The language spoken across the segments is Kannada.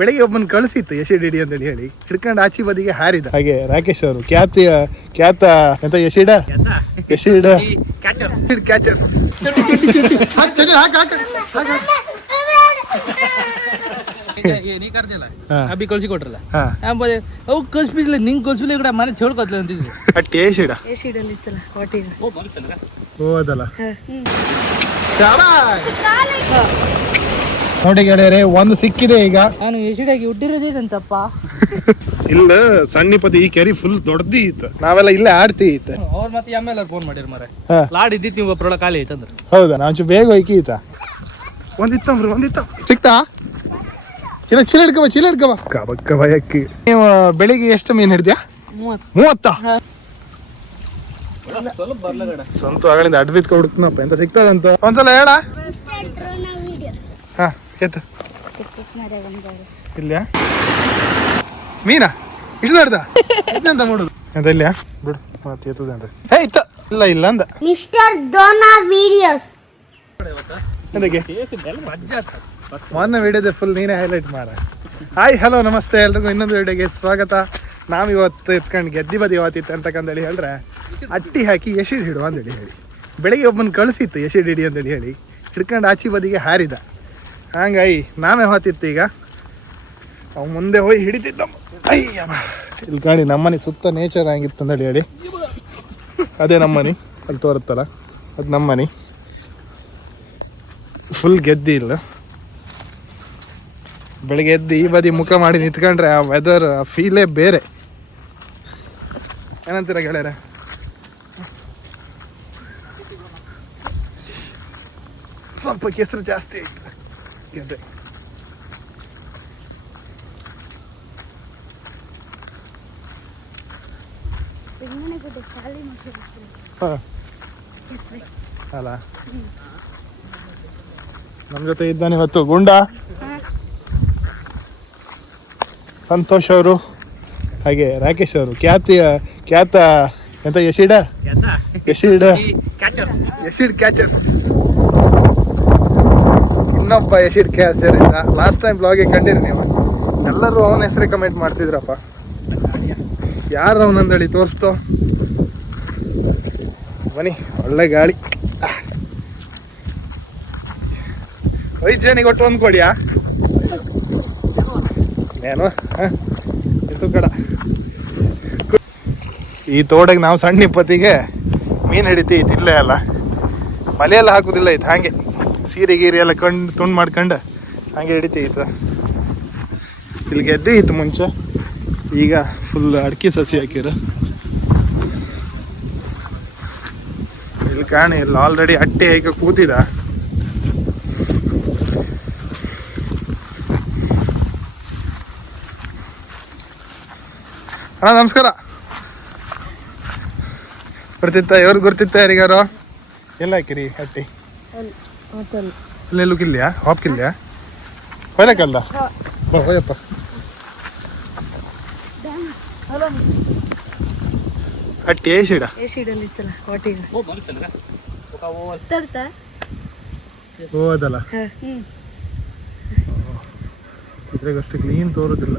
ಬೆಳಿಗ್ಗೆ ಒಬ್ಬನ ಕಳಿಸಿತ್ತು ಎಸಿಡ್ ಹಿಡಿ ಅಂತ ಹೇಳಿ ಹಿಡ್ಕೊಂಡು ಆಚಿ ಬದಿಗೆ ಹಾರಿದ. ಹಾಗೆ ರಾಕೇಶ್ ಅವರು ಖ್ಯಾತ ಎಂತ ಎಸಿಡ್ ಕ್ಯಾಚರ್ಸ್ ನೀ ಕರ್ದಿಲ್ಲ ಅಬ್ಬಿ ಕಳ್ಸಿ ಕೊಟ್ರಲ್ಲ ಅವು ಕಳ್ಸಿಲ್ಲ ನಿಂಗೆ ಕಳ್ಸಿಲ್ಲ ಕೂಡ ಮನೆ ಹೇಳ್ಕೊತ್ಲ ಅಂತಿದ್ವಿ. ಅಟ್ಟಿ ಎಸಿಡ್ ಅಲ್ಲಿ ಇತ್ತಲ್ಲ ಹೋಟೆಲ್ ಹೋದಲ್ಲ ನೋಡಿ ಗೆಳೆಯರೆ, ಒಂದು ಸಿಕ್ಕಿದೆ ಈಗ. ನಾನು ಎಸಿಡಾಗಿ ಹುಟ್ಟಿರೋದೇನಂತಪ್ಪ. ಇಲ್ಲ ಸಣ್ಣಿಪತಿ ಈ ಕೆರಿ ಫುಲ್ ದೊಡ್ಡದಿ ಇತ್ತು, ನಾವೆಲ್ಲ ಇಲ್ಲೇ ಆಡ್ತಿ ಇತ್ತು. ಅವ್ರ ಮತ್ತೆ ಎಮ್ಮೆಲ್ಲ ಫೋನ್ ಮಾಡಿರ್ ಮರೆ ಲಾಡ್ ಇದ್ದಿತ್ತು ನೀವು ಒಬ್ಬರೊಳ ಖಾಲಿ ಐತಂದ್ರೆ. ಹೌದಾ, ನಾವು ಬೇಗ ಹೋಯ್ಕಿ ಈತ ಒಂದಿತ್ತ ಸಿಕ್ತಾ? ಚೀಲ ಹಿಡ್ಕವ ಕಬಕ್ಕ ಭಯಕ್ಕಿ. ನೀವು ಬೆಳಿಗ್ಗೆ ಎಷ್ಟು ಮೀನು ಹಿಡ್ದ್ಯಾ? 30. ಸಂತು ಆಗಳಿಂದ ಅಡ್ಬಿತ್ಕೊ ಹುಡುಕ್ನಪ್ಪ ಎಂತ ಸಿಗ್ತದಂತ ಒಂದ್ಸಲ ಹೇಳ. ಹಾ ಎತ್ತು ಇಲ್ಯಾ ಮೀನಾ ಇಷ್ಟು ದೊಡ್ಡದ ಎಂತ ಮಾಡುದು ಎಂತ ಇಲ್ಯಾ ಬಿಡು ಮತ್ತೆ ಎತ್ತದ ಅಂತ ಇತ್ತ ಇಲ್ಲ ಅಂದ ಮಿಸ್ಟರ್ ಡೋನಾ ವಿಡಿಯೋಸ್. ಅದಕ್ಕೆ ಮೊನ್ನೆ ವಿಡಿಯೋದ ಫುಲ್ ನೀನೇ ಹೈಲೈಟ್ ಮಾಡ. ಹಾಯ್ ಹಲೋ ನಮಸ್ತೆ ಎಲ್ರಿಗೂ ಇನ್ನೊಂದು ವಿಡಿಯೋಗೆ ಸ್ವಾಗತ. ನಾವಿವತ್ತು ಎತ್ಕೊಂಡು ಗೆದ್ದಿ ಬದಿ ಇವತ್ತಿತ್ತು ಅಂತಕ್ಕಂತೇಳಿ ಹೇಳಿದ್ರೆ ಅಟ್ಟಿ ಹಾಕಿ ಎಸಿಡ್ ಹಿಡುವ ಅಂತೇಳಿ ಹೇಳಿ ಬೆಳಿಗ್ಗೆ ಒಬ್ಬನ ಕಳಿಸಿತ್ತು ಎಸಿಡ್ ಹಿಡಿ ಅಂತೇಳಿ ಹೇಳಿ ಹಿಡ್ಕೊಂಡು ಆಚಿ ಬದಿಗೆ ಹಾರಿದ. ಹಂಗಾಗಿ ನಾವೇ ಹೊತ್ತಿತ್ತು. ಈಗ ಅವು ಮುಂದೆ ಹೋಗಿ ಹಿಡಿತಿದ್ದ. ಅಯ್ಯಮ್ಮ ಇಲ್ಲಿ ಕಾಣಿ ನಮ್ಮನೆ ಸುತ್ತ ನೇಚರ್ ಹಂಗಿತ್ತು ಅಂತೇಳಿ ಹೇಳಿ ಅದೇ ನಮ್ಮನೆ ಅಲ್ಲಿ ತೋರುತ್ತಲ್ಲ ಅದು ನಮ್ಮನೆ. ಫುಲ್ ಗೆದ್ದಿ ಇಲ್ಲ. ಬೆಳಿಗ್ಗೆ ಎದ್ದು ಈ ಬದಿ ಮುಖ ಮಾಡಿ ನಿಂತ್ಕೊಂಡ್ರೆ ಆ ವೆದರ್ ಆ ಫೀಲೇ ಬೇರೆ. ಏನಂತೀರ ಗೆಳೆಯರೆ? ಸ್ವಲ್ಪ ಕೆಸರು ಜಾಸ್ತಿ ಆಯ್ತು ಗೆದ್ದೆ. ಅಲ್ಲ ನಮ್ಮ ಜೊತೆ ಇದ್ದಾನೆ ಇವತ್ತು ಗುಂಡ ಸಂತೋಷ್ ಅವರು, ಹಾಗೆ ರಾಕೇಶ್ ಅವರು ಖ್ಯಾತ ಎಂತ ಎಸಿಡ್ ಕ್ಯಾಚರ್ಸ್. ಇನ್ನೊಬ್ಬ ಎಸಿಡ್ ಕ್ಯಾಚರ್ ಇಂದ ಲಾಸ್ಟ್ ಟೈಮ್ ಬ್ಲಾಗೆ ಕಂಡಿರಿ ನೀವು ಎಲ್ಲರೂ ಅವನ ಹೆಸರೇ ಕಮೆಂಟ್ ಮಾಡ್ತಿದ್ರಪ್ಪ. ಯಾರು ಅವನಂದಳಿ ತೋರಿಸ್ತೋ ಬನ್ನಿ. ಒಳ್ಳೆ ಗಾಳಿ. 5 ಜನಿಗೆ ಒಟ್ಟು ಒಂದು ಕೊಡಿಯಾ ಏನು ಇದು ಕಡ. ಈ ತೋಡಗೆ ನಾವು ಸಣ್ಣ ಇಪ್ಪತ್ತಿಗೆ ಮೀನು ಹಿಡಿತೀವಿ ಇಲ್ಲೇ ಅಲ್ಲ, ಮಲೆಯೆಲ್ಲ ಹಾಕುದಿಲ್ಲ ಇತ್ತು. ಹಾಗೆ ಸೀರೆ ಗೀರೆ ಎಲ್ಲ ತುಂಡು ಮಾಡ್ಕೊಂಡು ಹಾಗೆ ಹಿಡಿತೀತ್ತು. ಇಲ್ಲಿ ಗೆದ್ದೆ ಇತ್ತು ಮುಂಚೆ, ಈಗ ಫುಲ್ ಅಡಿಕೆ ಸಸಿ ಹಾಕಿರು. ಇಲ್ಲಿ ಕಾಣಿ ಇಲ್ಲ ಆಲ್ರೆಡಿ ಅಟ್ಟೆ ಹೇಗೆ ಕೂತಿದ. ಅಣ್ಣ ನಮಸ್ಕಾರ. ಗುರ್ತಿತ್ತ ಯಾರಿಗಾರು? ಎಲ್ಲ ಹಾಕಿರಿ ಅಟ್ಟಿ ಅಲ್ಲೆಲ್ಲೂ ಕಿಲ್ಯಾ ಹಾಪ್ ಕಿಲ್ಯಾ ಹೊಯ್ಲಕ್ಕಲ್ಲ ಬಾ ಹೋಯಪ್ಪ. ಅಟ್ಟಿ ಎಸಿಡ ಅಲ್ಲಿ ಇತ್ತಲ್ಲ ಹೋಟೆಲ್ ಹೋದಲ್ಲ ಇದ್ರಾಗಷ್ಟು ಕ್ಲೀನ್ ತೋರೋದಿಲ್ಲ.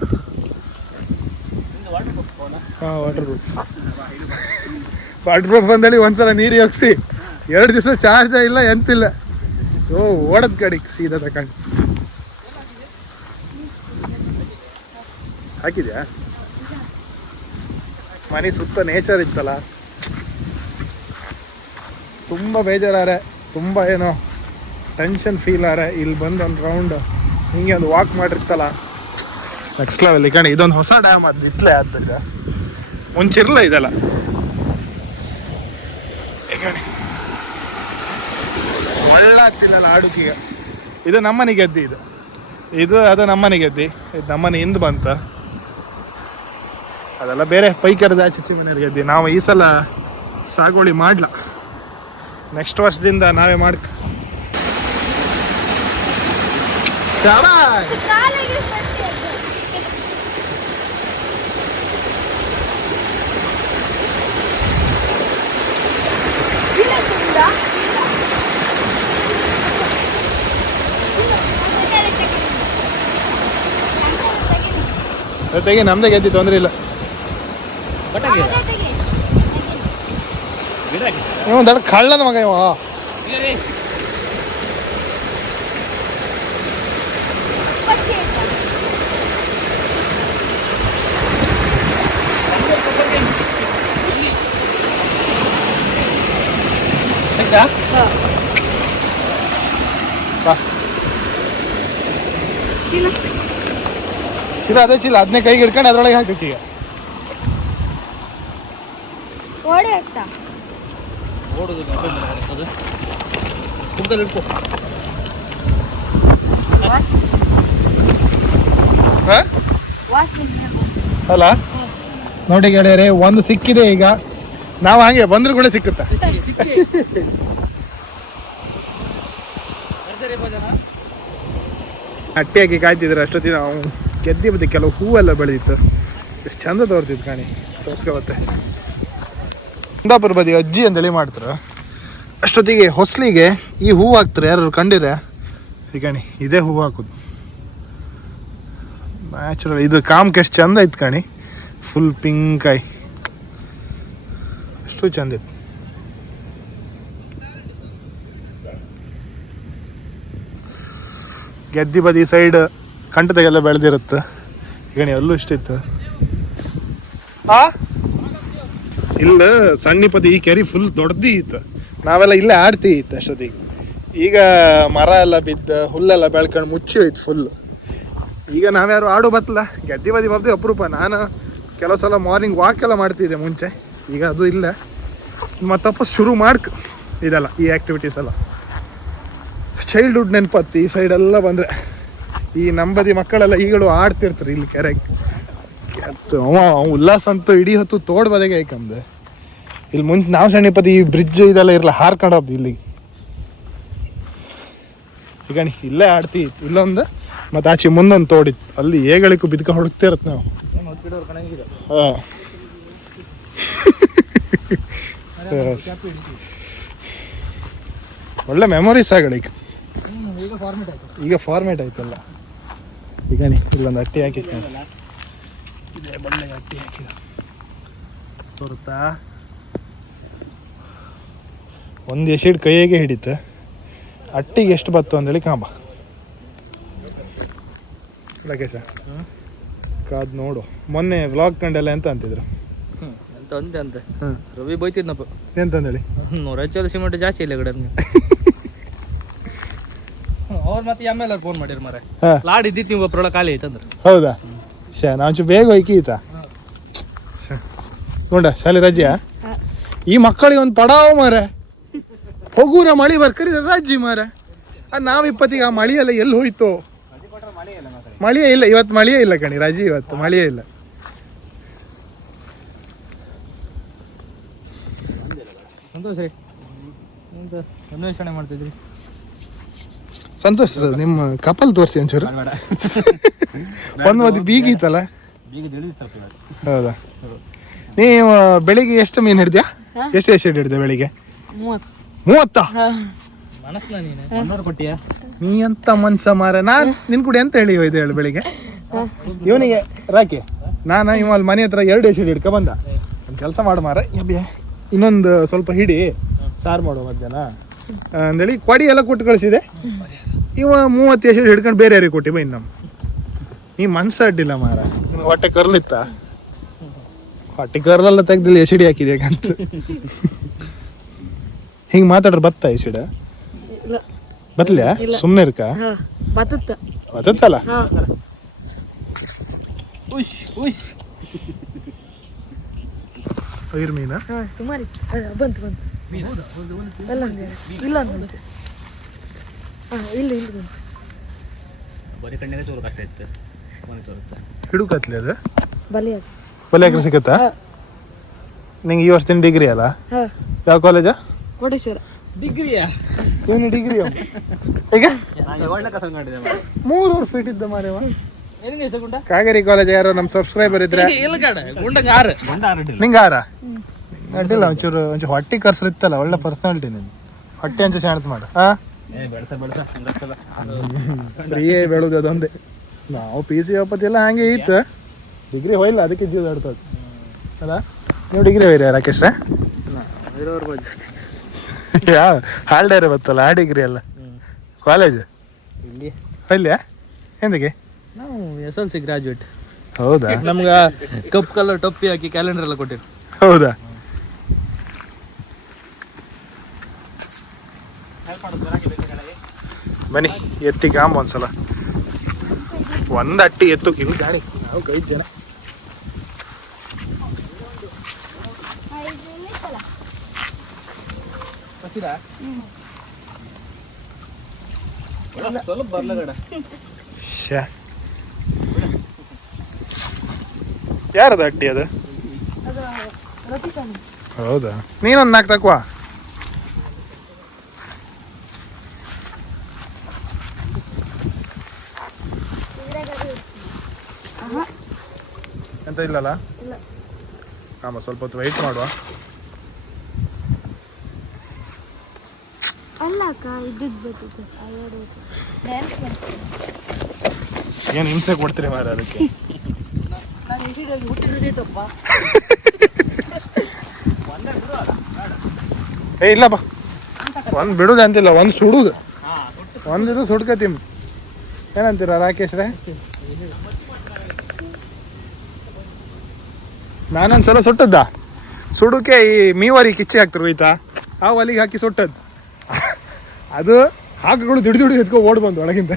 ಹಾಂ ವಾಟರ್ ಪ್ರೂಫ್ ಬಂದಲ್ಲಿ ಒಂದ್ಸಲ ನೀರು ಯೋಗಿಸಿ 2 ದಿವಸ ಚಾರ್ಜ್ ಇಲ್ಲ ಎಂತಿಲ್ಲ. ಓಡದ್ ಕಡೆಗೆ ಸೀದಾ ತಕೊಂಡು ಹಾಕಿದ್ಯಾ? ಮನೆ ಸುತ್ತ ನೇಚರ್ ಇತ್ತಲ್ಲ, ತುಂಬ ಬೇಜಾರಾರೆ, ತುಂಬ ಏನೋ ಟೆನ್ಷನ್ ಫೀಲ್ ಆರೆ. ಇಲ್ಲಿ ಬಂದು ಒಂದು ರೌಂಡ್ ಹಿಂಗೆ ಒಂದು ವಾಕ್ ಮಾಡಿರ್ತಲ್ಲ, ನೆಕ್ಸ್ಟ್ ಲೆವೆಲ್. ಈ ಕಣೆ ಇದೊಂದು ಹೊಸ ಡ್ಯಾಮ್ ಅದು ಇತ್ಲೇ ಆದ್ದರಿಂದ ಮುಂಚಿರಲ್ಲ ಇದೆಲ್ಲ. ಒಳ್ಳೆ ಆಗ್ತಿಲ್ಲ ಆಡುಕಿಗೆ. ಇದು ನಮ್ಮನೆ ಗೆದ್ದಿ, ಇದು ಅದು ನಮ್ಮನೆ ಗೆದ್ದಿ. ಇದು ನಮ್ಮನೆ ಹಿಂದೆ ಬಂತ, ಅದೆಲ್ಲ ಬೇರೆ ಪೈಕರದ ಆಚೆ ಮನೆಯವ್ರಿಗೆ ಗೆದ್ದಿ. ನಾವು ಈ ಸಲ ಸಾಗುವಳಿ ಮಾಡ್ಲ, ನೆಕ್ಸ್ಟ್ ವರ್ಷದಿಂದ ನಾವೇ ಮಾಡ್ಕ. ಜೊತೆಗೆ ನಮ್ದೇ ಗೆದ್ದಿ ತೊಂದರೆ ಇಲ್ಲ. ಇವ ದೊಡ್ಡ ಕಳ್ಳನ ಮಗ ಇವ. ಚೀಲ ಅದೇ ಚೀಲ ಅದನ್ನೇ ಕೈಗೆ ಹಿಡ್ಕೊಂಡು ಅದ್ರೊಳಗೆ ಹಾಕಿ ಈಗ. ಓಡಿ ಆಗ್ತಾ ಓಡುದು ಕುಂತಲ್ಲಿ ಇಟ್ಕೋ. ಅಲ್ಲ ನೋಡಿ ಗೆಳೆಯರೆ, ಒಂದು ಸಿಕ್ಕಿದೆ. ಈಗ ನಾವು ಹಾಗೆ ಬಂದ್ರು ಕೂಡ ಸಿಕ್ಕುತ್ತಾ. ಹಟ್ಟಿಯಾಗಿ ಕಾಯ್ತಿದ್ರೆ ಅಷ್ಟೊತ್ತಿಗೆ ನಾವು ಗೆದ್ದಿ ಬದಿ ಕೆಲವು ಹೂವೆಲ್ಲ ಬೆಳೆದಿತ್ತು. ಎಷ್ಟು ಚಂದ ತೋರ್ತಿತ್ತು ಕಾಣಿ. ತೋರ್ಸ್ಕೊಬತ್ತೆ ಕುಂದಾಪುರ ಬದಿ ಅಜ್ಜಿ ಅಂತೇಳಿ ಮಾಡ್ತಾರೆ. ಅಷ್ಟೊತ್ತಿಗೆ ಹೊಸ್ಲಿಗೆ ಈ ಹೂವು ಹಾಕ್ತಾರೆ. ಯಾರು ಕಂಡಿರೆ ಈ ಕಾಣಿ, ಇದೇ ಹೂವು ಹಾಕೋದು ನ್ಯಾಚುರಲ್. ಇದು ಕಾಮ್ಗೆ ಎಷ್ಟು ಚಂದ ಇತ್ತು ಕಾಣಿ. ಫುಲ್ ಪಿಂಕ್ ಆಯ್ ಅಷ್ಟು ಚಂದ ಇತ್ತು. ಗೆದ್ದಿ ಬದಿ ಸೈಡ್ ಕಂಟದಾಗೆಲ್ಲ ಬೆಳೆದಿರುತ್ತೆ. ಈಗ ಅಲ್ಲೂ ಇಷ್ಟಿತ್ತು. ಇಲ್ಲ ಸಣ್ಣಿಪತಿ ಈ ಕೆರೆ ಫುಲ್ ದೊಡ್ಡದಿ ಇತ್ತು. ನಾವೆಲ್ಲ ಇಲ್ಲೇ ಆಡ್ತೀವಿ ಇತ್ತು ಅಷ್ಟೊತ್ತಿಗೆ. ಈಗ ಮರ ಎಲ್ಲ ಬಿದ್ದು ಹುಲ್ಲೆಲ್ಲ ಬೆಳ್ಕೊಂಡು ಮುಚ್ಚಿ ಹೋಯ್ತು ಫುಲ್. ಈಗ ನಾವ್ಯಾರು ಆಡೋ ಬತ್ತಲ್ಲ, ಗೆದ್ದಿ ಬದಿ ಬರ್ತೀವಿ ಅಪರೂಪ. ನಾನು ಕೆಲವು ಸಲ ಮಾರ್ನಿಂಗ್ ವಾಕ್ ಎಲ್ಲ ಮಾಡ್ತಿದ್ದೆ ಮುಂಚೆ. ಈಗ ಅದು ಇಲ್ಲ. ಮತ್ತಪ್ಪ ಶುರು ಮಾಡ್ಕ ಇದೆಲ್ಲ ಈ ಆ್ಯಕ್ಟಿವಿಟೀಸ್ ಎಲ್ಲ. ಚೈಲ್ಡ್ಹುಡ್ ನೆನಪತ್ತು ಈ ಸೈಡೆಲ್ಲ ಬಂದರೆ. ಈ ನಂಬದಿ ಮಕ್ಕಳೆಲ್ಲ ಈಗಲೂ ಆಡ್ತಿರ್ತಾರೆ ಇಲ್ಲಿ ಕೆರೆಗೆ. ಉಲ್ಲಾಸ ಅಂತೂ ಇಡೀ ಹೊತ್ತು ತೋಡ್ ಬದಗೆ ಐಕಂದೆ. ಇಲ್ಲಿ ಮುಂಚೆ ನಾವು ಸಣ್ಣಿಪತಿ ಈ ಬ್ರಿಡ್ಜ್ ಇದೆಲ್ಲ ಇರಲ್ಲ, ಹಾರ್ಕೊಂಡು ಹೋಗ್ದು ಇಲ್ಲಿಗೆ. ಈಗ ಇಲ್ಲೇ ಆಡ್ತೀವಿ. ಇಲ್ಲೊಂದು ಮತ್ತು ಆಚೆ ಮುಂದೊಂದು ತೋಡಿತ್ತು. ಅಲ್ಲಿ ಏಗಳಿಗೂ ಬಿದ್ಕ ಹುಡುಕ್ತಾ ಇರತ್ತೆ ನಾವು. ಹಾಂ ಒಳ್ಳೆ ಮೆಮೊರೀಸ್ ಆಗಲಿಕ್ಕೆ. ಈಗ ಫಾರ್ಮೇಟ್ ಆಯ್ತಲ್ಲ. ಈಗ ಇಲ್ಲೊಂದು ಅಟ್ಟಿ ಹಾಕಿತ್ತು. ಇದೇ ಬಳ್ಳೆ ಅಟ್ಟಿ ಹಾಕಿದ ತೋರುತ್ತಾ. ಒಂದು ಎಸಿಡ್ ಕೈಯಾಗೆ ಹಿಡಿತು. ಅಟ್ಟಿಗೆ ಎಷ್ಟು ಬತ್ತು ಅಂದೇಳಿ ಕಾಂಬ ರಾಕೇಶ ಕಾದ್ ನೋಡು. ಮೊನ್ನೆ ವ್ಲಾಗ್ ಕಂಡೆಲ್ಲ ಎಂತ ಅಂತಿದ್ರು. ಅಂತ ಅಂತೆ ಅಂತೆ ರವಿ ಬೈತಿದ್ನಪ್ಪ. ಎಂತಂದೇಳಿ 150 ಸಿಮೆಂಟ್ ಜಾಸ್ತಿ ಇಲ್ಲ ಕಡೆ. ಅವ್ರು ಮತ್ತೆ ಎಮ್ಮೆಲ್ಲ ಫೋನ್ ಮಾಡಿರ್ ಮಾರೆ. ಲಾಡ್ ಇದ್ದಿತ್ತು ನೀವು ಒಬ್ಬರೊಳ ಖಾಲಿ ಐತಂದ್ರೆ. ಹೌದಾ ನಾಚು ಬೇಗ ಹೋಯ್ಕಿ ಈತ ನೋಡ ಶಾಲೆ ರಜೆಯಾ. ಈ ಮಕ್ಕಳಿಗೆ ಒಂದು ಪಡಾವ್ ಮಾರೆ. ಹೋಗೂರ ಮಳಿ ಬರ್ಕರಿ ರಜ್ಜಿ ಮಾರೆ. ನಾವು ಇಪ್ಪತ್ತಿಗೆ ಆ ಮಳಿಯೆಲ್ಲ ಎಲ್ಲಿ ಹೋಯ್ತು? ಮಳಿಯೇ ಇಲ್ಲ ಇವತ್ತು. ಮಳಿಯೇ ಇಲ್ಲ ಕಣಿ ರಜೆ ಇವತ್ತು. ಮಳಿಯೇ ಇಲ್ಲ. ಸಂತೋಷ ರೀ ಎಂತ ಅನ್ವೇಷಣೆ ಮಾಡ್ತಿದ್ರಿ? ಸಂತೋಷ ನಿಮ್ಮ ಕಪಲ್ ತೋರಿಸಿ ಒಂಚೂರು. ಒಂದು ಬೀಗಿತ್ತಲ್ಲ. ಹೌದಾ? ನೀವು ಬೆಳಿಗ್ಗೆ ಎಷ್ಟು ಮೀನು ಹಿಡಿದ್ಯಾ? ಎಷ್ಟು ಹಿಡಿದೆ ಬೆಳಿಗ್ಗೆ? 30. ನೀ ಎಂತ ಮನ್ಸ ಮಾರ. ನಾನ್ ನಿನ್ ಕೂಡ ಎಂತ ಹೇಳಿ ಹೋಯ್ದೆ ಹೇಳು ಬೆಳಿಗ್ಗೆ. ಇವನಿಗೆ ರಾಕಿ ನಾನು ಇವ ಅಲ್ಲಿ ಮನೆ ಹತ್ರ 2 ಎಸಿಡ್ ಹಿಡ್ಕೊ ಬಂದ. ಒಂದು ಕೆಲಸ ಮಾಡು ಮಾರ, ಇನ್ನೊಂದು ಸ್ವಲ್ಪ ಹಿಡಿ ಸಾರು ಮಾಡುವ ಮಧ್ಯಾಹ್ನ ಅಂದೇಳಿ ಕೊಡಿ ಎಲ್ಲ ಕೊಟ್ಟು ಕಳಿಸಿದೆ. ಇವ 30 ಎಸಿಡ್ ಹಿಡ್ಕೊಂಡು ಬೇರೆ ಯಾರಿಗೆ ಕೊಟ್ಟಿ ಬೈ. ನಮ್ಮ ನೀ ಮನ್ಸ ಅಡ್ಡಿಲ್ಲ ಮಾರ. ಹೊಟ್ಟೆ ಕರ್ಲಿತ್ತ? ಹೊಟ್ಟೆ ಕರ್ಲೆಲ್ಲ ತೆಗ್ದಿಲ್ಲ ಎಸಿಡಿ ಹಾಕಿದೆ ಯಾಕಂತ. ಹಿಂಗೆ ಮಾತಾಡ್ರೆ ಬತ್ತ ಎಸಿಡ ಬತ್ಲ್ಯಾ? ಸುಮ್ಮನೆ ಇರ್ಕ ಬತ್ತಲ್ಲ. ಐರ್ ಮೀನಾ? ಸುಮಾರಿ ಬಂತು ಬಂತು. ಇಲ್ಲ ಇಲ್ಲ ಬಂತು. ಇಲ್ಲ ಇಲ್ಲ ಬಂತು. ಬರೀ ಕಣ್ಣಿಗೆ ತೋರು ಕಷ್ಟ ಇತ್ತು. ಹಿಡುಕತ್ಲಿ ಅದು ಬಲಿ ಹಾಕಿ ಸಿಗತ್ತಾ? ನಿಂಗೆ ಈ ವರ್ಷದಿಂದ ಡಿಗ್ರಿ ಅಲ್ಲ? ಯಾವ ಕಾಲೇಜಾ? ಕೋಟೇಶ್ವರ. ಡಿಗ್ರಿಯಾ? ಏನು ಡಿಗ್ರಿ? ಈಗ 3 ಫೀಟ್ ಇದ್ದ ಮಾರೇವ. ಕಾಗೇರಿ ಕಾಲೇಜ್ ಯಾರೋ ನಮ್ಮ ಸಬ್ಸ್ಕ್ರೈಬರ್ ಇದ್ರೆ ನಿಂಗೆ ಆರ ಅಡ್ಡಿಲ್ಲ. ಒಂಚೂರು ಹೊಟ್ಟೆ ಕರ್ಸರಿತ್ತಲ್ಲ. ಒಳ್ಳೆ ಪರ್ಸನಾಲಿಟಿ ನಿನ್. ಹೊಟ್ಟೆ ಅಂಚು ಶಾಣತ್ ಮಾಡ. ಫ್ರೀಯೇ ಬೆಳುದು ಅದೊಂದೇ. ನಾವು PC ಒಪ್ಪತ್ತಿ ಎಲ್ಲ ಹಂಗೆ ಇತ್ತು. ಡಿಗ್ರಿ ಹೋಯಿಲ್ಲ ಅದಕ್ಕೆ ಜೀವ ಆಡ್ತದೆ ಅಲ್ಲ. ನೀವು ಡಿಗ್ರಿ ಹೋಯ್ರಿ ರಾಕೇಶ್ರ? ಯಾವ ಹಾಲ್ಡೇರೆ ಬತ್ತಲ್ಲ ಆ ಡಿಗ್ರಿ ಅಲ್ಲ ಕಾಲೇಜ್ ಇಲ್ಲಿ ಅಲ್ಲಿಯಾ? ಎಂದಕ್ಕೆ? ನಾವು SLC ಗ್ರಾಜುಯೇಟ್. ಹೌದಾ? ನಮ್ಗೆ ಕಪ್ ಕಲರ್ ಟೊಪ್ಪಿ ಹಾಕಿ ಕ್ಯಾಲೆಂಡರ್ ಎಲ್ಲ ಕೊಟ್ಟಿರು. ಹೌದಾ? ಬನ್ನಿ ಎತ್ತಿ ಗಾಂಬ ಒಂದ್ಸಲ ಒಂದು ಅಟ್ಟಿ ಎತ್ತು ಇಲ್ಲಿ ಗಾಣಿ ನಾವು 5 ಜನ. ಸ್ವಲ್ಪ ಬರ್ಲಗಡ ಯಾರದ ಅಟ್ಟಿ ಅದು? ಹೌದಾ? ನೀನೊಂದು 4 ತಕ್ವಾ. ಎಂತ ಇಲ್ಲಲ್ಲ? ಆಮ ಸ್ವಲ್ಪ ಹೊತ್ತು ವೆಯ್ಟ್ ಮಾಡುವ. ಏನು ಹಿಂಸೆ ಕೊಡ್ತೀರಿ ಮಾರ ಅದಕ್ಕೆ? ಏ ಇಲ್ಲಪ್ಪ, ಒಂದು ಬಿಡುದು ಅಂತಿಲ್ಲ, ಒಂದು ಸುಡುದು, ಒಂದಿದು ಸುಡ್ಕತೀವಿ. ಏನಂತೀರ ರಾಕೇಶ್ರೇ? ನಾನೊಂದ್ಸಲ ಸುಟ್ಟದ್ದ ಸುಡುಕೆ ಈ ಮೀವರಿ ಕಿಚ್ಚಿ ಹಾಕ್ತಿರು ಆಯ್ತಾ, ಆ ಒಲಿಗೆ ಹಾಕಿ ಸುಟ್ಟದ್ದು. ಅದು ಹಾಕುಗಳು ದುಡಿ ಎತ್ಕೊ ಓಡ್ ಬಂದು ಒಳಗಿಂದ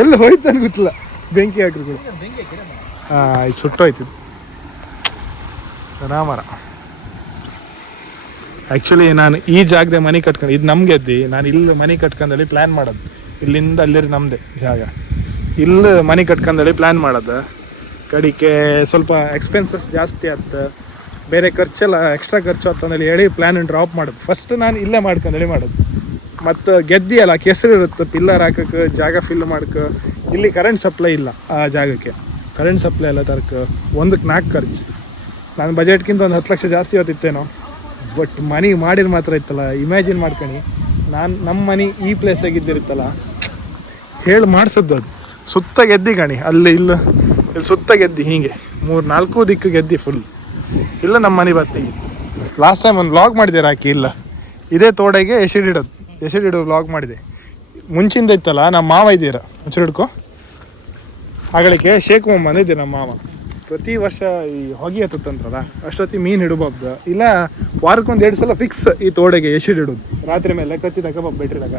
ಎಲ್ಲಿ ಹೋಯ್ತು ಅಂತ ಗೊತ್ತಿಲ್ಲ. ಬೆಂಕಿ ಹಾಕ್ರುಗಳು ಇದು ಸುಟ್ಟೋಯ್ತು. ರಾಮರ ಆ್ಯಕ್ಚುಲಿ ನಾನು ಈ ಜಾಗದ ಮನೆ ಕಟ್ಕೊಂಡು, ಇದು ನಮ್ಗೆ ಎದ್ದಿ ನಾನು ಇಲ್ಲಿ ಮನೆ ಕಟ್ಕೊಂಡಲ್ಲಿ ಪ್ಲ್ಯಾನ್ ಮಾಡೋದು. ಇಲ್ಲಿಂದ ಅಲ್ಲಿರಿ ನಮ್ಮದೇ ಜಾಗ, ಇಲ್ಲಿ ಮನೆ ಕಟ್ಕೊಂಡಲ್ಲಿ ಪ್ಲ್ಯಾನ್ ಮಾಡೋದು. ಕಡಿಕೆ ಸ್ವಲ್ಪ ಎಕ್ಸ್ಪೆನ್ಸಸ್ ಜಾಸ್ತಿ ಆಯ್ತು, ಬೇರೆ ಖರ್ಚೆಲ್ಲ ಎಕ್ಸ್ಟ್ರಾ ಖರ್ಚು ಅಂತಂದೇಳಿ ಹೇಳಿ ಪ್ಲ್ಯಾನ್ ಡ್ರಾಪ್ ಮಾಡೋದು. ಫಸ್ಟ್ ನಾನು ಇಲ್ಲೇ ಮಾಡ್ಕೊಂಡೇಳಿ ಮಾಡೋದು. ಮತ್ತು ಗೆದ್ದಿ ಅಲ್ಲ ಕೆಸರು ಇರುತ್ತೆ, ಪಿಲ್ಲರ್ ಹಾಕಕ್ಕೆ ಜಾಗ ಫಿಲ್ ಮಾಡ್ಕೊ. ಇಲ್ಲಿ ಕರೆಂಟ್ ಸಪ್ಲೈ ಇಲ್ಲ ಆ ಜಾಗಕ್ಕೆ, ಕರೆಂಟ್ ಸಪ್ಲೈ ಎಲ್ಲ ತರಕ್ಕೆ 1ಕ್ಕೆ 4 ಖರ್ಚು. ನಾನು ಬಜೆಟ್ಗಿಂತ ಒಂದು 10 ಲಕ್ಷ ಜಾಸ್ತಿ ಹೊತ್ತಿತ್ತೇನೋ. ಬಟ್ ಮನೆ ಮಾಡಿದ್ರೆ ಮಾತ್ರ ಇತ್ತಲ್ಲ, ಇಮ್ಯಾಜಿನ್ ಮಾಡ್ಕೊಂಡು ನಮ್ಮ ಮನೆ ಈ ಪ್ಲೇಸಾಗಿದ್ದಿರುತ್ತಲ್ಲ, ಹೇಳಿ ಮಾಡಿಸೋದು. ಅದು ಸುತ್ತ ಗೆದ್ದಿ ಗಣಿ, ಅಲ್ಲಿ ಇಲ್ಲಿ ಸುತ್ತ ಗೆದ್ದಿ, ಹೀಗೆ 3-4 ದಿಕ್ಕು ಗೆದ್ದಿ ಫುಲ್. ಇಲ್ಲ ನಮ್ಮ ಮನೆ ಬರ್ತೀವಿ. ಲಾಸ್ಟ್ ಟೈಮ್ ಒಂದು ವ್ಲಾಗ್ ಮಾಡಿದೆ ರಾಕಿ, ಇಲ್ಲ ಇದೇ ತೋಡೆಗೆ ಎಸಿಡಿಡೋ ವ್ಲಾಗ್ ಮಾಡಿದೆ. ಮುಂಚಿಂದ ಇತ್ತಲ್ಲ, ನಮ್ಮ ಮಾವ ಇದ್ದೀರ ಮುಂಚೆ ಹಿಡ್ಕೊ ಆಗಳಿಗೆ ಶೇಕ್ ಬಂದಿದ್ದೆ. ನಮ್ಮ ಮಾವ ಪ್ರತಿ ವರ್ಷ ಈ ಹೊಗೆ ಹತ್ತಂತಲ್ಲ, ಅಷ್ಟೊತ್ತಿ ಮೀನು ಹಿಡಬಾರ್ದು, ಇಲ್ಲ ವಾರಕ್ಕೊಂದು 2 ಸಲ ಫಿಕ್ಸ್ ಈ ತೋಡೆಗೆ ಎಸಿಡಿಡೋದು. ರಾತ್ರಿ ಮೇಲೆ ಕತ್ತಿದಾಗ ಬೆಟ್ರಿದಾಗ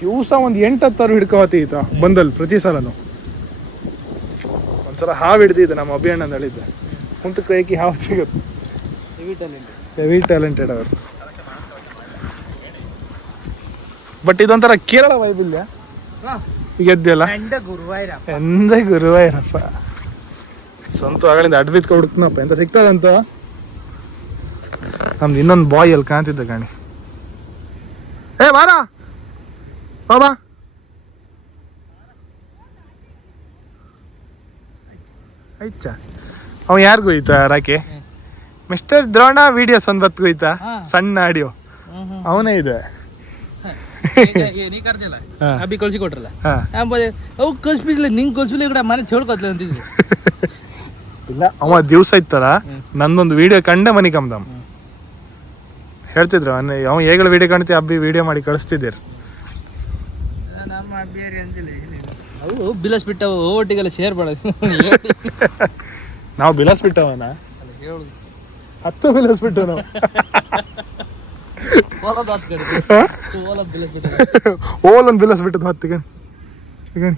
ದಿವಸ ಒಂದು 8-10 ಹಿಡ್ಕೋತಿ ಈತ ಬಂದಲ್ಲಿ ಪ್ರತಿ ಸಲನು. ಒಂದ್ಸಲ ಹಾವು ಹಿಡ್ದಿದ್ದೆ ನಮ್ಮ ಅಭಿಯಣ್ಣಂದು ಹೇಳಿದ್ದೆ, ಕುಂತು ಕೈಕಿ ಹಾವು ಸಿಗುತ್ತೆ. ಹೆವಿ ಟ್ಯಾಲೆಂಟೆಡ್ ಅವರು. ಬಟ್ ಇದೊಂಥರ ಕೇರಳ ವೈಬ್ ಇಲ್ಲ ಈಗ ಎದ್ದೆಲ್ಲ ಎಂದ ಗುರುವಾಯರಪ್ಪ. ಸ್ವಂತ ಆಗಳಿಂದ ಅಡ್ಬಿತ್ಕೊ ಹುಡುಕ್ನಪ್ಪ ಎಂತ ಸಿಗ್ತದಂತ. ನಮ್ದು ಇನ್ನೊಂದು ಬಾಯ್ ಅಲ್ಲಿ ಕಾಣ್ತಿದ್ದ ಕಾಣಿ. ಏ ಬಾರ ಬಾಬಾ, ಆಯ್ತಾ ಅವ ಯಾರಿಗೂ ಹೋಯ್ತಾ ರಾಕೆ? ಮಿಸ್ಟರ್ ದ್ರೋಣ ವಿಡಿಯೋಸ್ ಒಂದು ಬತ್ತು ಹೋಯ್ತಾ, ಸಣ್ಣ ಆಡಿಯೋ ಅವನೇ ಇದೆ. ನೀ ಕರ್ದಿಲ್ಲ ಅಬ್ಬಿ ಕಳ್ಸಿ ಕೊಟ್ರಲ್ಲ, ಅವು ಕಳ್ಸ್ಬಿಡ್ಲಿಲ್ಲ, ನಿಂಗೆ ಕಳ್ಸ್ಬಿಲ್ಲ ಕೂಡ ಮನೆ ಚೋಳ್ಕೊತ್ಲ ಅಂತಿದ್ವಿ. ಇಲ್ಲ ಅವ ದಿವ್ಸ ಇತ್ತಲ್ಲ, ನಂದೊಂದು ವಿಡಿಯೋ ಕಂಡೆ ಮನೆ ಕಮ್ದಮ್ ಹೇಳ್ತಿದ್ರು. ಅವ ಹೇಗಳ ವಿಡಿಯೋ ಕಾಣ್ತಿ ಅಬ್ಬಿ ವಿಡಿಯೋ ಮಾಡಿ ಕಳಿಸ್ತಿದ್ದೀರಿ. ನಮ್ಮ ಅಬ್ಬಿಯರಿ ಅಂತಿಲ್ಲ, ಅವು ಬಿಲಸ್ ಬಿಟ್ಟವು ಒಟ್ಟಿಗೆಲ್ಲ ಶೇರ್ ಮಾಡೋದು. ನಾವು ಬಿಲಸ್ ಬಿಟ್ಟವನ ಹೇಳುದು 10 ಬಿಲಸ್ ಬಿಟ್ಟು ನಾವು ಓಲೊಂದು ಬಿಲಸ್ ಬಿಟ್ಟದ್ದು 10 ಗಣಿ.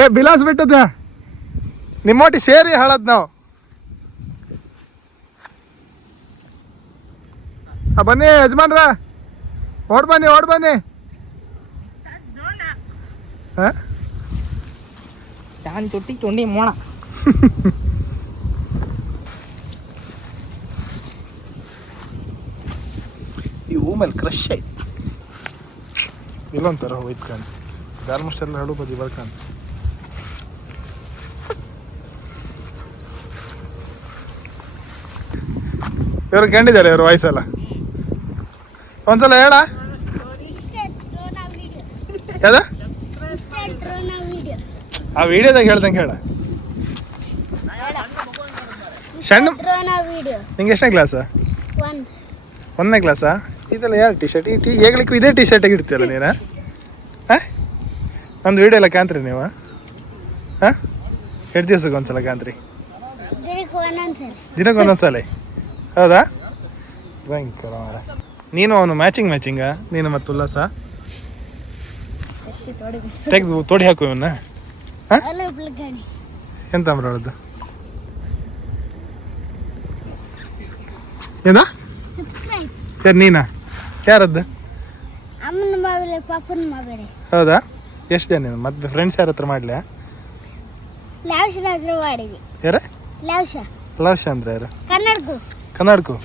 ಏ ಬಿಲಾಸ್ ಬಿಟ್ಟದ ನಿಮ್ಮೊಟ್ಟಿ ಸೇರಿ ಹಾಳದ್ ನಾವು. ಬನ್ನಿ ಯಜಮಾನ್ರ, ಓಡ್ ಬನ್ನಿ. ಚಾನ್ ತೊಟ್ಟಿ ತೊಂಡಿ ಮೋಣ. ಈ ಹೂ ಮೇಲೆ ಕ್ರಶ್ ಆಯ್ತು, ಇಲ್ಲೊಂಥರ ಹೋಯ್ತು ಕಾಣ್ ಗಾರ್ಮಸ್ಟೆಲ್ಲ ಹಡು ಬದಿ ಬರ್ಕಂತ. ಇವರು ಕಂಡಿದ್ದಾರೆ ಇವರು ವಾಯ್ಸೆಲ್ಲ. ಒಂದ್ಸಲ ಹೇಳ ಯಾವ್ದ ಆ ವಿಡಿಯೋದಾಗ ಹೇಳ್ದಂಗೆ ಹೇಳ. ಸಣ್ಣ ನಿಂಗೆ ಎಷ್ಟನೇ ಕ್ಲಾಸಾ? 1ನೇ ಕ್ಲಾಸಾ? ಇದೆಲ್ಲ ಯಾರು ಟಿ ಶರ್ಟ್? ಈ ಹೇಗ್ಲಿಕ್ಕೂ ಇದೇ ಟಿ ಶರ್ಟಾಗಿ ಇಡ್ತೀಯಲ್ಲ ನೀನು? ಹಾಂ, ಒಂದು ವಿಡಿಯೋ ಎಲ್ಲ ಕಾಣ್ತೀರಿ ನೀವು? ಹಾಂ, ಎಷ್ಟು ದಿವ್ಸಕ್ಕೆ ಒಂದ್ಸಲ ಕಾಣ್ತೀರಿ? ದಿನಕ್ಕೆ ಒಂದೊಂದ್ಸಲ. ಹೌದಾ? ಭಯಂಕರ ಮಾರ. ನೀನು ಅವನು ಮ್ಯಾಚಿಂಗಾ? ನೀನು ಮತ್ತು ಉಲ್ಲಾಸ ತೆಗೆದು ತೋಡಿ ಹಾಕು ಇವನ್ನ. ಹಾಂ, ಎಂತ ಮಾಡೋದು? ಏನ ಯಾರು ನೀನಾ? ಯಾರದ್ದು? ಹೌದಾ? ಎಷ್ಟು ಜನ ನೀನು? ಮತ್ತೆ ಫ್ರೆಂಡ್ಸ್ ಯಾರ ಹತ್ರ ಮಾಡ್ಲಿ? ಯಾರ? ಲವಶ ಅಂದ್ರೆ ಯಾರು? ಕನ್ನಡಕ್ಕೂ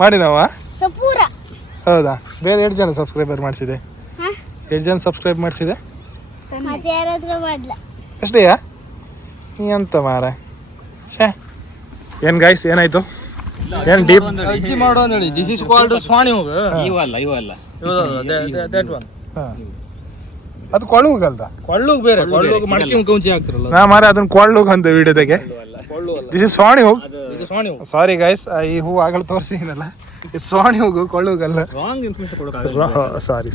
ಮಾಡಿ ನಾವ? ಹೌದಾ? ಬೇರೆ ಎಷ್ಟು ಜನ ಸಬ್ಸ್ಕ್ರೈಬರ್ ಮಾಡಿಸಿದೆ? 8 ಜನ ಸಬ್ಸ್ಕ್ರೈಬ್ ಮಾಡಿಸಿದೆ ಅಷ್ಟೇಯಾ? ನೀ ಅಂತ ಮಾರ. ಶೇ ಏನು ಗಾಯ್ಸ್, ಏನಾಯ್ತು? ಏನು ಡೀಪ್ ಅಜ್ಜಿ ಮಾಡೋ ಹೇಳಿ. ದಿಸ್ ಇಸ್ ಕಾಲ್ಡ್ ಸ್ವಾಣಿ ಹೋಗ. ಇವಲ್ಲ ದಟ್ ಒನ್. ಅದು ಕೊಳ್ಳುಗಲ್ದ? ಕೊಳ್ಳುಗ್ ಬೇರೆ, ಕೊಳ್ಳುಗ್ ಮಡಕೆ ಮುಖಂಚಿ ಹಾಕ್ತಿರಲ್ಲ. ನಾ ಮಾರ ಅದನ್ನ ಕೊಳ್ಳುಗ್ ಅಂತ ವಿಡಿಯೋದಾಗೆ. ದಿಸ್ ಇಸ್ ಸ್ವಾಣಿ ಹೋಗ್. ಇದು ಸ್ವಾಣಿ ಹೋಗ. ಸಾರಿ ಗಾಯ್ಸ್, ಈ ಹೂ ಆಗಲು ತೋರಿಸಿನಲ್ಲ, ಇದು ಸ್ವಾಣಿ ಹೋಗು, ಕೊಳ್ಳುಗಲ್ಲ. ರಾಂಗ್ ಇನ್ಫಾರ್ಮೇಷನ್ ಕೊಡೋಕೆ ಸಾರಿ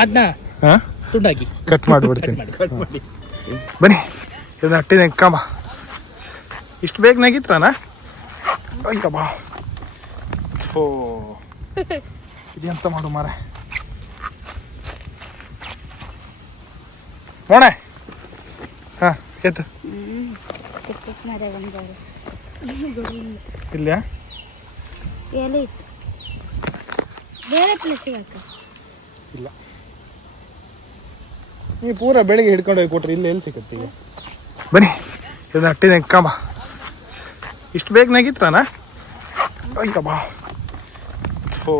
ಅದನ್ನ ಹಾಂ, ತುಂಡಾಕಿ ಕಟ್ ಮಾಡಿಬಿಡ್ತೀನಿ. ಬನ್ನಿ ಇದನ್ನ ಅಟ್ಟಿನ ಕಮ್ಮ. ಇಷ್ಟು ಬೇಗ ನಗಿತ್ರನಾ? ಅಯ್ಯ ಬಾ. ಓ ಇದೆಂತ ಮಾಡು ಮಾರ. ಮೋಣೆ ಹಾಂ ಎತ್ತು ಇಲ್ಲ ಇಲ್ಲ. ನೀವು ಪೂರ ಬೆಳಿಗ್ಗೆ ಹಿಡ್ಕೊಂಡು ಹೋಗಿ ಕೊಟ್ರಿ, ಇಲ್ಲಿ ಎಲ್ಲಿ ಸಿಗುತ್ತೆ ಈಗ? ಬನ್ನಿ ಇದನ್ನ ಅಟ್ಟಿನ ಕಮ್ಮ. ಇಷ್ಟು ಬೇಗ ನಗಿತ್ರನಾ? ಅಯ್ಯ ಬಾ. ಓ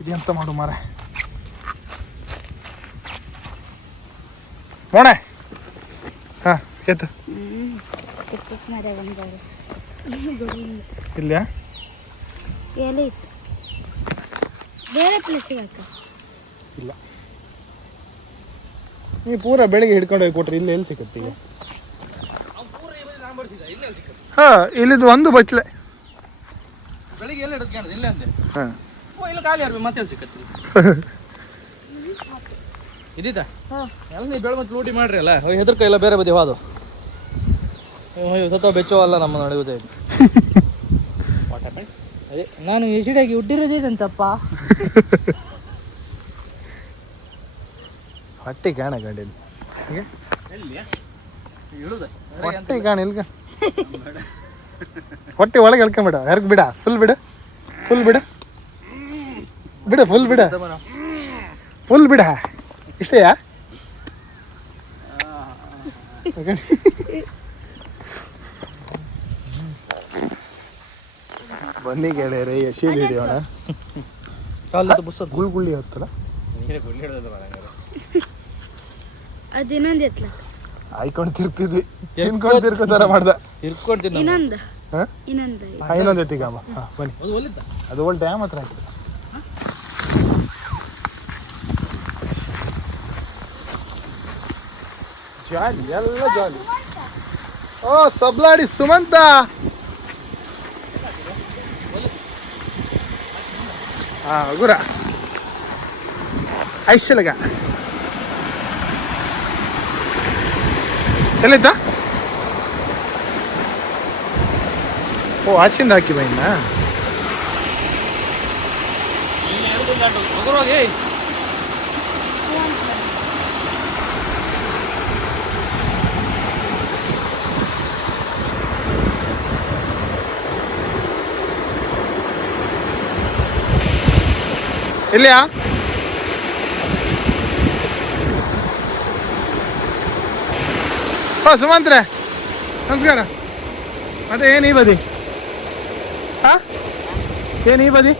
ಇದೆಂತ ಮಾಡು ಮಾರ. ಮೋಣೆ ಹಾಂ ಎತ್ತು ಇಲ್ಲ ಇಲ್ಲ. ನೀವು ಪೂರ ಬೆಳಿಗ್ಗೆ ಹಿಡ್ಕೊಂಡು ಹೋಗಿ ಕೊಟ್ರಿ, ಇಲ್ಲಿ ಎಲ್ಲಿ ಸಿಗುತ್ತೆ ಈಗ? ಹಾಂ, ಇಲ್ಲಿದ್ದು ಒಂದು ಬಚ್ಲೆ ಬೆಳಿಗ್ಗೆ ಎಲ್ಲ ಹಿಡಿದು ಇಲ್ಲ ಅಂತೆ. ಹಾಂ, ಇಲ್ಲ ಖಾಲಿ ಆರ್ಬೇಕು, ಮತ್ತೆ ಎಲ್ಲಿ ಸಿಕ್ಕತ್ತಿ? ಇದೀತ ಎಲ್ಲ ನೀವು ಬೆಳೆ ಮತ್ತೆ ಲೂಟಿ ಮಾಡ್ರಿ ಅಲ್ಲ. ಹೆದರ್ಕ ಇಲ್ಲ ಬೇರೆ ಬದಿ ಹೋದು ಸತ್ತ ಬೆಚ್ಚೋ ಅಲ್ಲ ನಮ್ಮ ನಡೆಯುವುದೇ. ಅದೇ ನಾನು ಎಸಿಡಾಗಿ ಹುಟ್ಟಿರೋದೇನಂತಪ್ಪ. ಹೊಟ್ಟೆ ಕಾಣ ಗಂಡಿಲ್ಲ ಹೊಟ್ಟೆ ಕಾಣ ಇಲ್ಗ. ಹೊಟ್ಟೆ ಒಳಗೆ ಎಳ್ಕೊಂಬಿಡ, ಹೆರ್ಗ್ ಬಿಡ, ಫುಲ್ ಬಿಡ, ಫುಲ್ ಬಿಡ, ಫುಲ್ ಬಿಡ, ಫುಲ್ ಬಿಡ. ಇಷ್ಟೇಯಾ? ಬನ್ನಿ ಗೆಳೆಯರೆ, ಎಸಿಡ್ ಹಿಡಿಯೋಣ. ಗುಳ್ಗುಳ್ಳಿ ಹೊತ್ತಲ್ಲ ಅದಿನ್ನೊಂದು ಎತ್ಲ ಆಯ್ಕೊಂಡು ತಿರ್ತಿದ್ವಿ, ತಿನ್ಕೊಂಡು ತಿರ್ಕೋ ಥರ ಮಾಡ್ದ. ತಿರ್ಕೊಂತೀನಿ ಇನ್ನೊಂದು ಹಾಂ, ಇನ್ನೊಂದು ಎತ್ತಿಗಮ್ಮ. ಹಾಂ ಬನ್ನಿ, ಅದು ಒಳ್ಳೆ ಡ್ಯಾಮ್ ಹತ್ರ ಹಾಕಿದೆ. ಜಾಲಿ, ಎಲ್ಲ ಜಾಲಿ. ಓ ಸಬ್ಲಾಡಿ ಸುಮಂತ. ಹಾಂ ಗುರ ಐಶ್ವರ್ಯಗ ಎಲ್ಲಿದ್ದ? ಓ ಆಚಿಂದ ಹಾಕಿ ಬೈನ. ಇಲ್ಲಿಯಾ? ಓ ಸುಮಂತ್ರೆ ನಮಸ್ಕಾರ. ಮತ್ತೆ ಏನು ಈ ಬದಿ? ಹಾಂ, ಏನು ಈ ಬದಿ?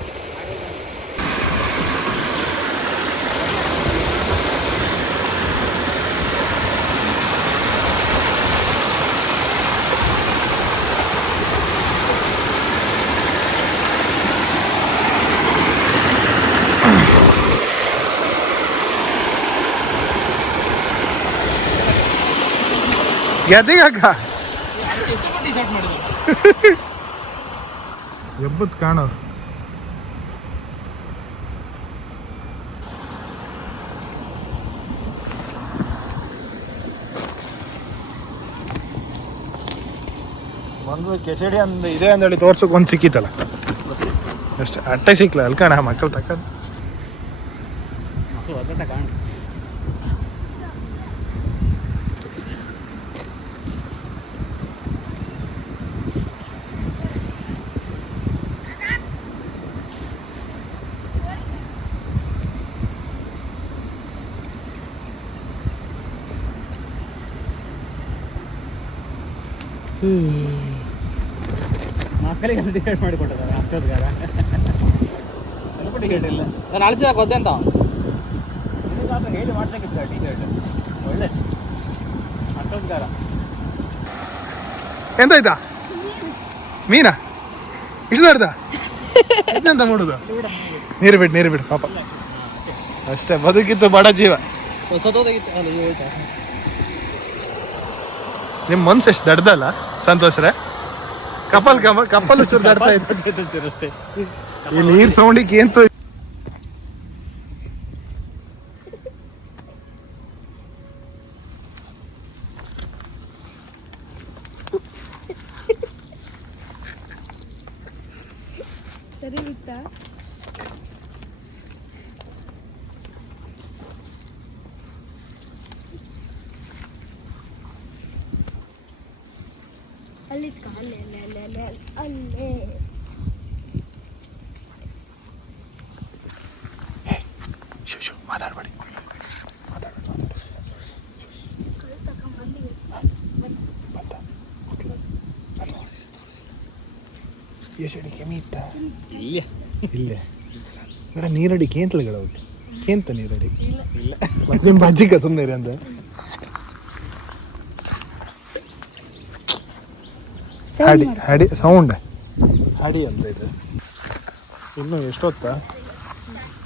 ಗೆದ್ದಿಗಾಕ ಟಿ ಶರ್ಟ್ ಮಾಡಿದ್ರು ಎಬ್ಬತ್ ಕಾಣೋರು. ಒಂದು ಕೆಚಡಿ ಅಂದ್ ಇದೆ ಅಂದೇಳಿ ತೋರ್ಸೋಕೆ ಒಂದು ಸಿಕ್ಕಿತ್ತಲ್ಲ ಅಷ್ಟೇ. ಅಟ್ಟೆ ಸಿಕ್ಲ ಅಲ್ಕಣ ಮಕ್ಕಳು ತಕೊಂಡು ಮಕ್ಕಳು ಒದ್ದಾಟ ಕಾಣ. ಮಕ್ಕಳಿಗೆ ಅಲ್ಲಿ ಟಿಕೆಟ್ ಮಾಡಿಕೊಟ್ಟಿದ್ದಾರೆ ಅಷ್ಟೊತ್ತಿಗಾರ. ಸ್ವಲ್ಪ ಟಿಕೆಟ್ ಇಲ್ಲ. ನಾನು ಅಳ್ತಿದಾಗ ಗೊತ್ತೇ ಅಂತ ಹೇಳಿ ಮಾಡ್ಸಕ್ಕಿಲ್ಲ ಟಿಕೆಟ್. ಒಳ್ಳೆ ಅಷ್ಟೊತ್ತಿಗಾರ. ಎಂತಾಯ್ತಾ ಮೀನಾ ಇಷ್ಟು ದೊಡ್ಡದ ಎಂತ ಮಾಡುದು? ನೀರು ಬಿಡು ಪಾಪ ಅಷ್ಟೇ. ಬದುಕಿತ್ತು ಬಡ ಜೀವ. ಸತ್ತೋದಾಗಿತ್ತು ಅಲ್ಲ ಹೋಯ್ತಾ. ನಿಮ್ಮ ಮನ್ಸು ಎಷ್ಟು ದಡ್ದಲ್ಲ ಸಂತೋಷರೇ? ಕಪ್ಪಲ್ ಚೂರು ದಡ್ತಾ ಇತ್ತು ಅಷ್ಟೇ. ಈ ನೀರ್ ಸೌಂಡಿಗೆ ಏನ್ ಸರಿ ಬಿತ್ತಾ? ಅಲ್ಲಿ ಅಲ್ಲೇ ಮಾತಾಡ್ಬೇಡಿ. ಇಲ್ಲ ಇಲ್ಲೇ ಮೇಡ ನೀರಡಿ ಕೇಂತಲಗಳ ಹೋಗಿ ಕೇಂತ ನೀರಡಿ ಇಲ್ಲ ನಿಮ್ಮ ಬಜ್ಜಿಗ ಸುಮ್ಮನೆ ಅಂದ ಹಾಡಿ ಸೌಂಡ್ ಹಾಡಿ ಅಂತ ಇದು. ಇನ್ನು ಎಷ್ಟೊತ್ತ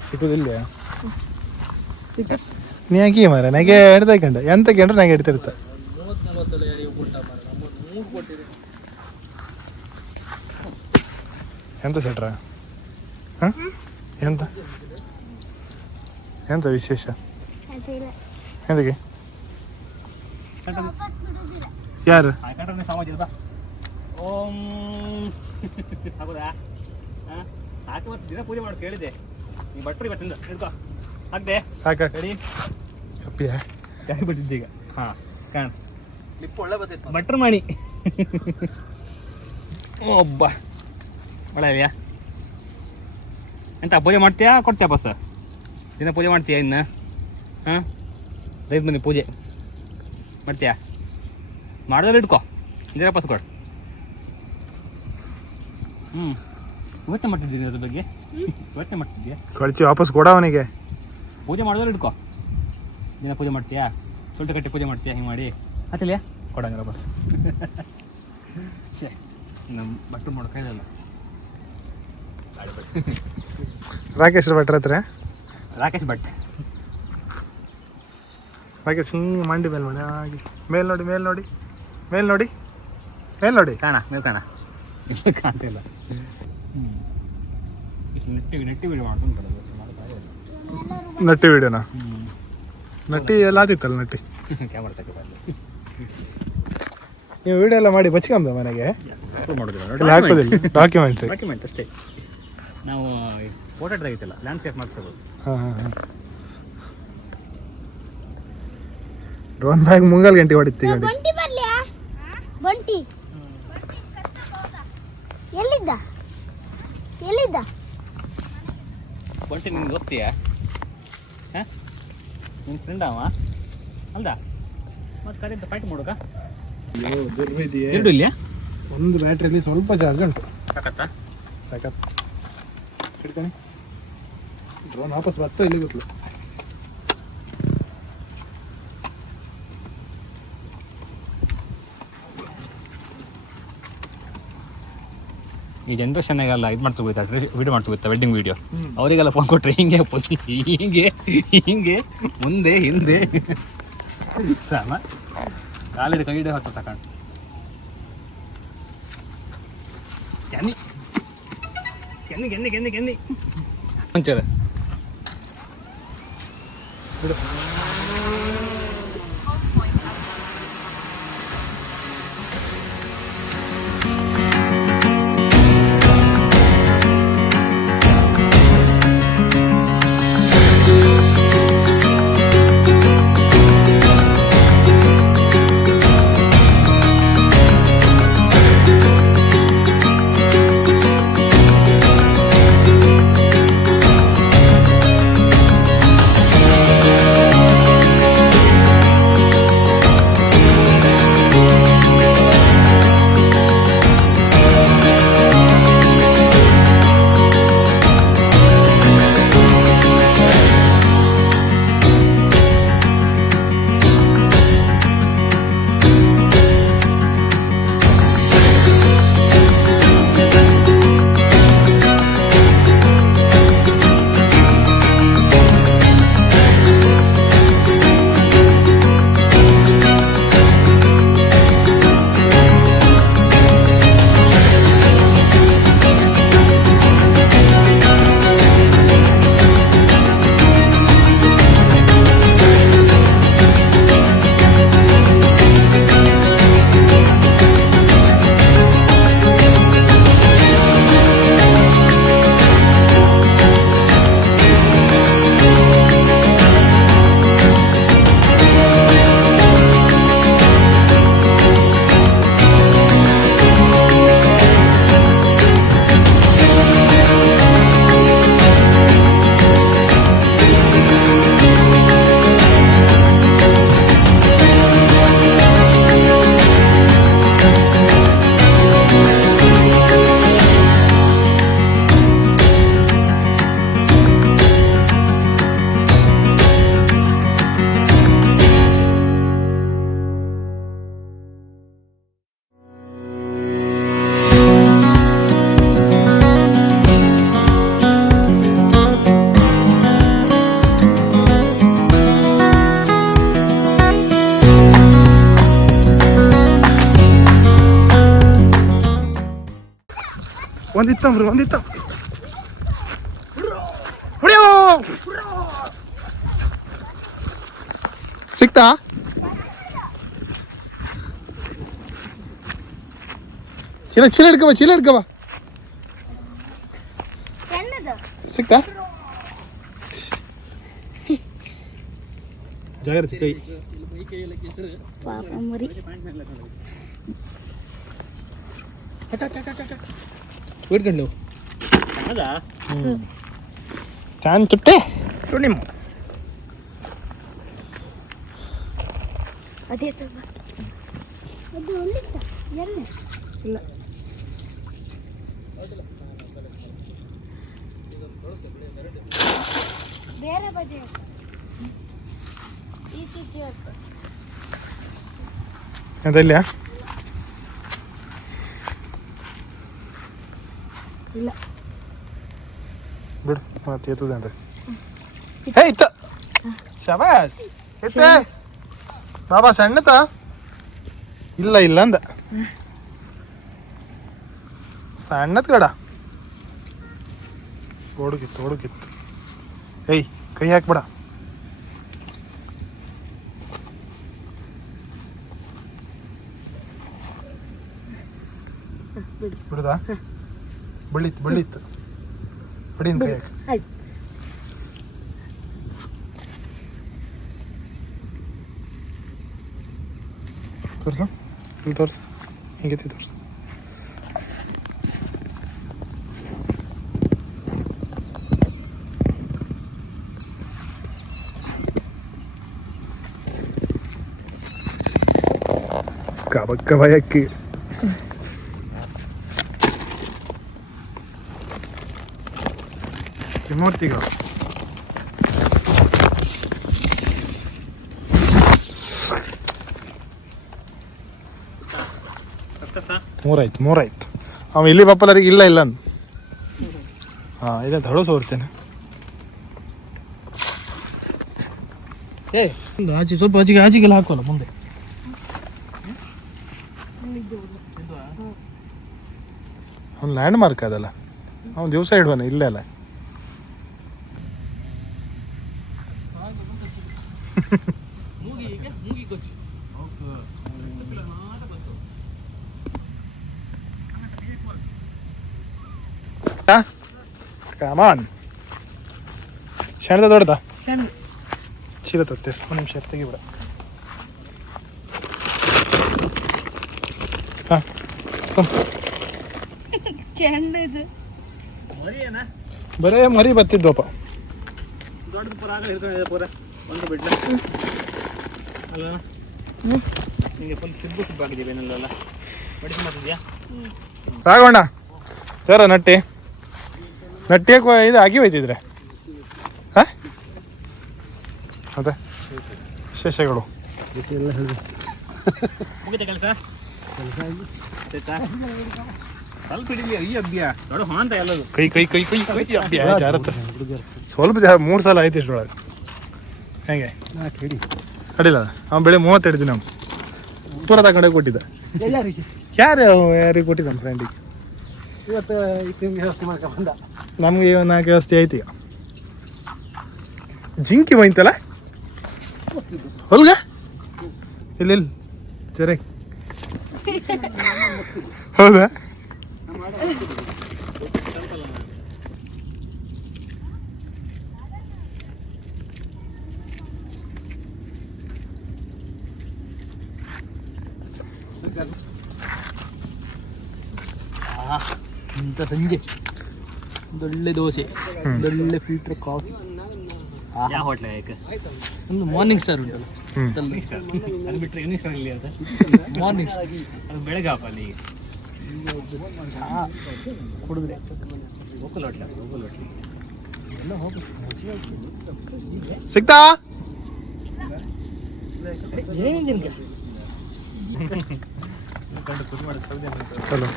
ಸಿಗೋದಿಲ್ಲ. ನೀ ಯಾಕೆ ಮಾರ ನನಗೆ ಹಿಡ್ದೈಕಂಡ ಎಂತ ಕಂಡ್ರೆ ನನಗೆ ಹಿಡ್ತಿರ್ತ. 30-40 ಊಟ ಮಾಡ 3 ಕೊಟ್ಟಿರಿ. ಎಂತ ಸೆಟ್ರ ಹಾಂ ಎಂತ ಎಂತ ವಿಶೇಷ ಎಂತಕ್ಕೆ ಯಾರು ಓಂ ಹೌದಾ? ಹಾಕಿ ಮತ್ತೆ ದಿನ ಪೂಜೆ ಮಾಡಿ ಕೇಳಿದೆ. ನೀವು ಬಟ್ಪಡಿ ಬತ್ತಿಂದ ಹಿಡ್ಕೊ ಹಾಕ್ದೆ ಹಾಕ ರೆಡಿ ಕಪ್ಪಿಯ ಚಾಯ್ ಬಿಟ್ಟಿದ್ದೆ ಈಗ. ಹಾಂ ಕಾಣ ಲಿಪ್ ಒಳ್ಳೆ ಬತ್ತಿತ್ತು ಬಟ್ರ್ ಮಾಡಿ. ಒಬ್ಬ ಒಳ್ಳೆ ಇದೆಯಾ? ಎಂತ ಪೂಜೆ ಮಾಡ್ತೀಯಾ ಕೊಡ್ತೀಯಾ ಬಸ್? ದಿನ ಪೂಜೆ ಮಾಡ್ತೀಯಾ ಇನ್ನು? ಹಾಂ 5 ಮಂದಿ ಪೂಜೆ ಮಾಡ್ತೀಯಾ? ಮಾಡಿದ್ರೆ ಇಟ್ಕೊ ಇಂದಿರಾ ಬಸ್ ಕೊಡು. ಯೋಚನೆ ಮಾಡ್ತಿದ್ದೀನಿ ಅದ್ರ ಬಗ್ಗೆ. ಯೋಚನೆ ಮಾಡ್ತಿದ್ಯಾ? ಕಳ್ಚಿ ವಾಪಸ್ ಕೊಡ ಅವನಿಗೆ. ಪೂಜೆ ಮಾಡಿದ್ರೆ ಇಟ್ಕೊ. ದಿನ ಪೂಜೆ ಮಾಡ್ತೀಯಾ? ಸುಲ್ಟು ಕಟ್ಟಿ ಪೂಜೆ ಮಾಡ್ತೀಯಾ? ಹಿಂಗೆ ಮಾಡಿ ಆಚಲಿಯಾ ಕೊಡಂಗಿಲ್ಲ ಬಸ್. ಶೇ ನಮ್ಮ ಬಟ್ಟೆ ಮಾಡೋ ಕೈಲಲ್ಲ. ರಾಕೇಶ್ ಭಟ್ರ ಹತ್ರ ರಾಕೇಶ್ ಭಟ್ ರಾಕೇಶ್ ಹಿಂಗೆ ಮಂಡಿ ಮೇಲೆ ಮಾಡಿ ಹಾಗೆ ಮೇಲ್ ನೋಡಿ ಕಾಣ ನೀವು ಕಾಣ ಇಲ್ಲ ಕಾಣ್ತಿಲ್ಲ. ನೆಟ್ಟಿ ವಿಡಿಯೋ ಮಾಡ್ಕೊಂಡು ನಟ್ಟಿ ವಿಡಿಯೋನಾ? ನಟ್ಟಿ ಎಲ್ಲ ಆದಿತ್ತಲ್ಲ ನಟ್ಟಿ. ಕ್ಯಾಮರಾ ತಗೋಬಾರ್ದು. ನೀವು ವಿಡಿಯೋ ಎಲ್ಲ ಮಾಡಿ ಬಚ್ಕೊಂಬ ಮನೆಗೆ ಮಾಡೋದಿಲ್ಲ. ಹಾಕೋದಿಲ್ಲ ಡಾಕ್ಯುಮೆಂಟ್ರಿ ಡಾಕ್ಯುಮೆಂಟ್ ಅಷ್ಟೇ. ನಾವು ಫೋಟೋ ತೆಗಿತಿಲ್ಲ, ಲ್ಯಾಂಡ್ಸ್ಕೇಪ್ ಮಾಡ್ಕೋಬೋದು. ಹಾಂ ಡ್ರೋನ್ ಬ್ಯಾಗ್ ಮುಂಗಲ್ ಗಂಟೆ ಹೊಡಿತೀವಿ ಗಾಡಿ. ಬಂಟಿ ಬರ್ಲಿಯಾ? ಬಂಟಿ ಎಲ್ಲಿದ್ದ? ಬಂಟಿ ನಿನ್ನ ದೋಸ್ತಿಯಾ? ಹಾಂ ನಿನ್ನ ಫ್ರೆಂಡ್ ಅವ ಅಲ್ದಾ? ಮತ್ತೆ ಕರೆಂಟ್ ಫೈಟ್ ಮಾಡೋಕ? ಅಯ್ಯೋ ದುರ್ವಿಧಿಯೇ. ಎರಡು ಇಲ್ಲೇ ಒಂದು ಬ್ಯಾಟ್ರಿಯಲ್ಲಿ ಸ್ವಲ್ಪ ಚಾರ್ಜ್ ಉಂಟು. ಸಾಕತ್ತಾ? ಸಾಕತ್ ಹಿಡ್ಕೊಳ್ಳಿ. ಡ್ರೋನ್ ವಾಪಸ್ ಬರ್ತೋ ಇಲ್ಲಿ ಗೊತ್ತಿಲ್ಲ. ಈ ಜನ್ರೇಷನ್ಗೆಲ್ಲ ಇದು ಮಾಡ್ಸ್ಕೋಬೋಯ್ತಾ ವಿಡಿಯೋ ಮಾಡ್ಸ್ಕೋಬೋಯ್ತಾ ವೆಡ್ಡಿಂಗ್ ವಿಡಿಯೋ. ಅವರಿಗೆಲ್ಲ ಫೋನ್ ಕೊಟ್ಟರೆ ಹಿಂಗೆ ಮುಂದೆ ಹಿಂದೆ ಕಾಲಿಡ ಕೈ ಹಿಡಿದು ಹೊತ್ತ ತಕೊಂಡು Kenny Kenny Kenny Kenny Kenny ಒಂಚೂರು ಒಂದಿತ್ತಂಬ್ರಿ ಒಂದಿತ್ತ ಹೊಡಿಯೋ ಸಿಕ್ತಾ ಚೀಲ ಹಿಡ್ಕವ ಸಿಕ್ತಾ ಜಾಗ್ರತೆ ಕೈ ಪಾಪ ಮರಿ ಹಿಡ್ಕೊಂಡು ಹೌದಾ ಚಾನ್ ಚುಟ್ಟೆ ನೋಡಿ ಅದೇ ಅದು ಒಂದಿತ್ತ ಎಲ್ಲಿ ಇಲ್ಲ ಬೇರೆ ಬದಿ ಈಚೆ ಅದಲ್ಯಾ ಇಲ್ಲ ಬಿಡು ಮತ್ತೆ ಎತ್ತದ ಅಂತ ಹೇ ಇತ್ತ ಶಬಾಸ್ ಎತ್ತೆ ಬಾಬಾ ಸಣ್ಣತ ಇಲ್ಲ ಇಲ್ಲ ಅಂದ ಸಣ್ಣತ್ ಕಡ ಓಡುಗಿತ್ತು ಏಯ್ ಕೈ ಹಾಕ್ಬೇಡ ಬಿಡುದಾ ಬಳ್ಳಿತ್ತು ಹೊಡಿನ ಕೈ ಹಾಕಿ ಆಯ್ತು ತೋರ್ಸು ಇಲ್ಲಿ ತೋರ್ಸು ಹಿಂಗೈತಿ ತೋರ್ಸು ಕಬಕ್ಕ ಭಯಕ್ಕೆ ತ್ರಿಮೂರ್ತಿಗ ಮೂರಾಯ್ತು ಅವ ಇಲ್ಲಿ ಬಪ್ಪಲರಿಗೆ ಇಲ್ಲ ಅಂದ ಹಾಂ ಇದೆ ಹೊಳಸು ಹೋಗ್ತೇನೆ ಏ ಆಚೆ ಸ್ವಲ್ಪ ಆಚೆಗೆಲ್ಲ ಹಾಕೋಲ್ಲ ಮುಂದೆ ಅವ್ನು ಲ್ಯಾಂಡ್ ಮಾರ್ಕ್ ಅದಲ್ಲ, ಅವ್ನು ದಿವಸ ಇಡುವನ ಇಲ್ಲೇ ಅಲ್ಲ. ಕಮಾನ್ ಶಣದ ದೊಡ್ಡದ ಚೀಲ ತತ್ತೆ ಒಂದು ನಿಮಿಷ ತೆಗಿಬಿಡ. ಹಾಂ ಚೆಂಡು ಇದು ಬರೇ ಮರಿ ಬತ್ತಿದ್ವಪ್ಪ. ದೊಡ್ಡದು ಪೂರ ಆಗಲಿ ಹಿಡ್ಕೊಂಡಿದೆ ಪೂರ ಒಂದು ಬಿಡ್ಲ ಅಲ್ಲ ನಿಮಗೆ ಫುಲ್ ಸಿಬ್ಬು ಆಗಿದೆಯಲ್ಲ ಏನೆಲ್ಲ ಮೆಡಿಸಿನ್ ಮಾಡ್ತಿದ್ಯಾ? ರಾಘವಣ್ಣ ಯಾರ ನಟ್ಟಿ ನಟ್ಟಿಯಕ್ಕೆ ಇದು ಆಗಿ ಹೋಯ್ತಿದ್ರೆ ಹಾಂ ಮತ್ತೆ ವಿಶೇಷಗಳು ಮುಗಿತ ಕೆಲಸ ಸ್ವಲ್ಪ ಹಿಡಿಲಿ ಈ ಅಭ್ಯ ದೊಡ್ಡ ಹಾಂತ ಎಲ್ಲದು ಕೈ ಕೈ ಕೈ ಕೈ ಕೈ ಜಾರತ್ತ ಸ್ವಲ್ಪ 3 ಸಲ ಆಯ್ತು ಇಷ್ಟೊಳಗೆ. ಹೇಗೆ ಅಡಿಲ್ಲ ಅವ್ನು ಬೆಳೆ 30 ಹಿಡಿದಿ ನಾವು ಪೂರ ತಗೊಂಡೋಗಿ ಕೊಟ್ಟಿದ್ದ. ಯಾರಿಗೆ ಕೊಟ್ಟಿದ್ದ ನಮ್ಮ ಫ್ರೆಂಡಿಗೆ? ಇವತ್ತು ನಿಮ್ಗೆ ವ್ಯವಸ್ಥೆ ಮಾಡ್ಕೊಂಡು ಬಂದ. ನಮಗೆ 4 ವ್ಯವಸ್ಥೆ ಐತಿ ಈಗ. ಜಿಂಕಿ ಹೋಯ್ತಲ್ಲ ಹೊಲ್ಗ ಇಲ್ಲ ಜರೆ ಹೌದಾ? ಇಂಥ ಸಂಜೆ ಒಳ್ಳೆ ದೋಸೆ, ಒಳ್ಳೆ ಫಿಲ್ಟರ್ ಕಾಫಿ. ಯಾವ ಹೋಟ್ಲ ಯಾಕೆ ಒಂದು ಮಾರ್ನಿಂಗ್ ಸ್ಟಾರ್ ಉಂಟಲ್ಲ, ಅದು ಬಿಟ್ಟರೆ ಇನ್ನೂ ಇಷ್ಟ ಇಲ್ಲಿ ಅಂತ ಮಾರ್ನಿಂಗ್ ಸ್ಟಾರ್ ಅದು ಬೆಳಗ್ಗೆ ಹಾಪ ಅಲ್ಲಿ ಕುಡಿದ್ರೆ ಲೋಕಲ್ ಹೋಟ್ಲ ಎಲ್ಲ ಹೋಗಿ ಸಿಗ್ತಾ ಏನಿದೆ ಹಲೋ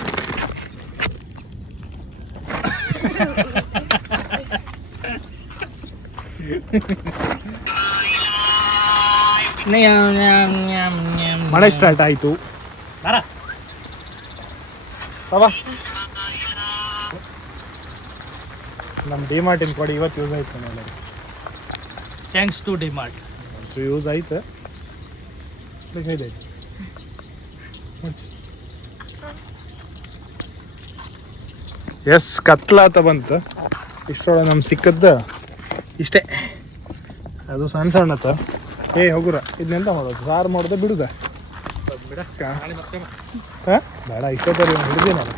ಮಳೆ ಸ್ಟಾರ್ಟ್ ಆಯಿತು. ಬರ ನಮ್ಮ ಡಿಮಾರ್ಟಿನ ಕೊಡಿ ಇವತ್ತು ಯೂಸ್ ಆಯ್ತು ಎಲ್ಲ ಥ್ಯಾಂಕ್ಸ್ ಟು ಡಿಮಾರ್ಟ್. ಯೂಸ್ ಆಯ್ತು ಇದೆ. ಎಸ್ ಕತ್ಲಾತ ಬಂತು. ಇಷ್ಟೊಳಗೆ ನಮ್ಗೆ ಸಿಕ್ಕದ್ದು ಇಷ್ಟೇ, ಅದು ಸಣ್ಣ ಸಣ್ಣತ್ತ. ಹೋಗುರ ಇದನ್ನೆಂತ ಮಾಡೋದು? ಸಾರು ಮಾಡೋದು ಬಿಡುದ? ಹಾಂ ಬೇಡ, ಇಷ್ಟೊತ್ತಲ್ಲಿ ಹಿಡಿದಿ ನಾನು.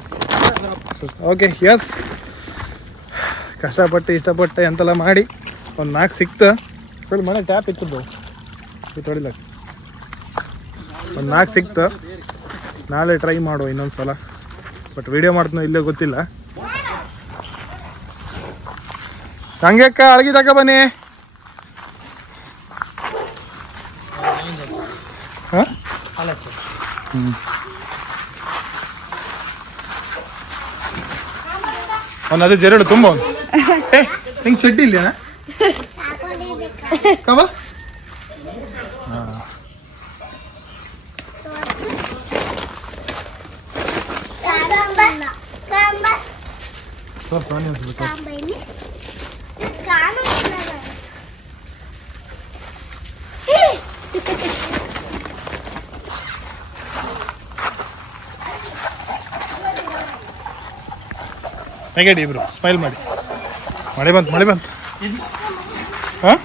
ಓಕೆ ಎಸ್, ಕಷ್ಟಪಟ್ಟು ಇಷ್ಟಪಟ್ಟು ಎಂತೆಲ್ಲ ಮಾಡಿ ಒಂದು 4 ಸಿಕ್ತು. ಸ್ವಲ್ಪ ಮನೆ ಟ್ಯಾಪ್ ಇತ್ತದ್ದು ತೊಳಿಲಕ್ಕ ಒಂದು 4 ಸಿಕ್ತು. ನಾಳೆ ಟ್ರೈ ಮಾಡುವ ಇನ್ನೊಂದು ಸಲ, ಬಟ್ ವಿಡಿಯೋ ಮಾಡ್ತೀನೋ ಇಲ್ಲೇ ಗೊತ್ತಿಲ್ಲ. ಹಂಗೆಕ್ಕ ಅಳಗಿದಾಗ ಬನ್ನಿ. ಹಾಂ ಅವ್ನು ಅದೇ ಜರಡು ತುಂಬ ನಿಂಗೆ ಚಡ್ಡಿ ಇಲ್ಲೇನಾ ಕವ? ಹಾಂ ತೋರ್ಸು ಅನ್ಸ್ಬೇಕು. ಹೇಗೆ ಇಬ್ರು ಸ್ಮೈಲ್ ಮಾಡಿ. ಮಳೆ ಬಂತು ಮಳೆ ಬಂತು. ಹಾಂ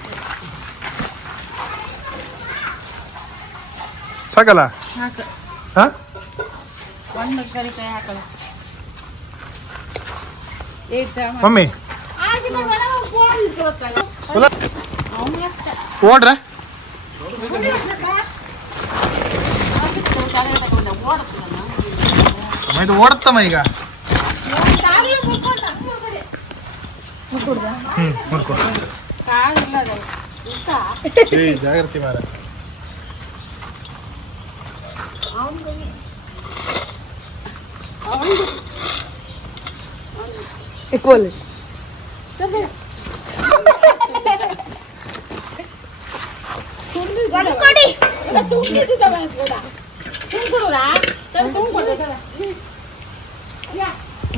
ಸಾಕಲ್ಲ? ಹಾಂ ಮಮ್ಮಿ ಓಡ್ರ ಇದು ಓಡುತ್ತಮ್ಮ ಈಗ. ಜಾಗ್ರತೆ ಮಾರ.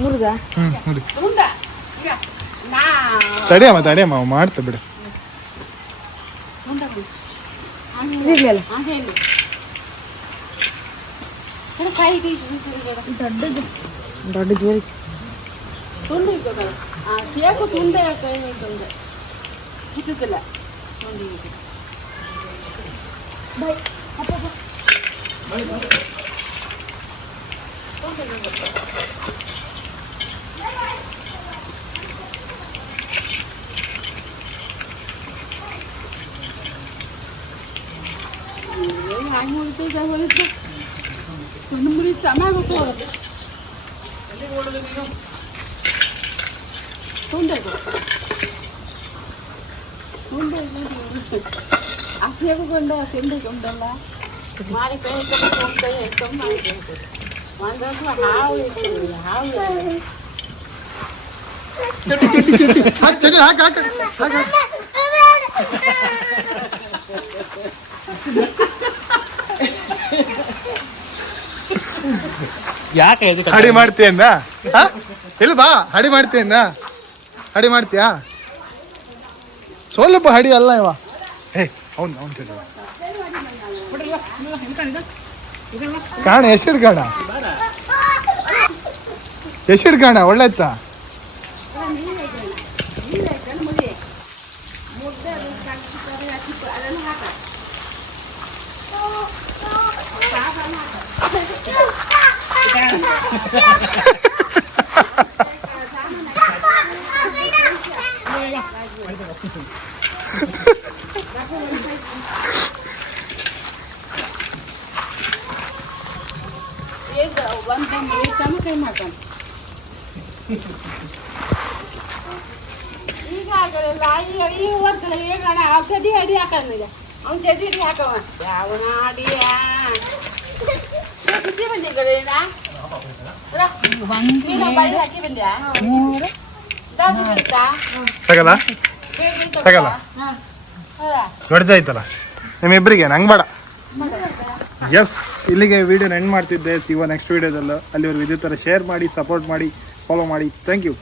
ಮುರುಗ ನೋಡಿ ತಡಿಯಮ್ಮ ಮಾಡ್ತಾ ಬಿಡು. ಇರ್ಲಿಲ್ಲ ದೊಡ್ಡ ಜೋರಿ ಯಾಕೆ ಹಡಿ ಮಾಡ್ತೀಯನ್ನ ಇಲ್ಲ ಬಾ ಹಡಿ ಮಾಡ್ತೀಯನ್ನ ಹಡಿ ಮಾಡ್ತೀಯಾ ಸ್ವಲ್ಪ ಹಡಿ ಅಲ್ಲ ಇವ ಅವ್ನು ಚಲೋ ಕಾಣ ಎಷ್ಟಿಡ್ಕಾಣ ಒಳ್ಳೆ ಆಯ್ತಾ ಔಷಧಿ ಅಡಿ ಹಾಕಂದಿಲ್ಲ ಅವ್ನು ಚಡ್ಡಿ ಅಡಿ ಹಾಕವ ಯಾವನ ಅಡಿಯ ಸುದ್ದಿ ಬಂದಿದ್ದೀರಾ ಹಾಕಿ ಬಂದ್ಯಾ ಸಗಲ ಸಗಲ ದೊಡ್ಡದಾಯ್ತಲ್ಲ ನಿಮ್ಮಿಬ್ಬರಿಗೆ ನಂಗೆ ಬೇಡ. ಎಸ್, ಇಲ್ಲಿಗೆ ವಿಡಿಯೋನ ಎಂಡ್ ಮಾಡ್ತಿದ್ದೆ. ಸಿಗುವ ನೆಕ್ಸ್ಟ್ ವಿಡಿಯೋದಲ್ಲೂ. ಅಲ್ಲಿವರೆಗೂ ಇದೇ ಥರ ಶೇರ್ ಮಾಡಿ, ಸಪೋರ್ಟ್ ಮಾಡಿ, ಫಾಲೋ ಮಾಡಿ. Thank you.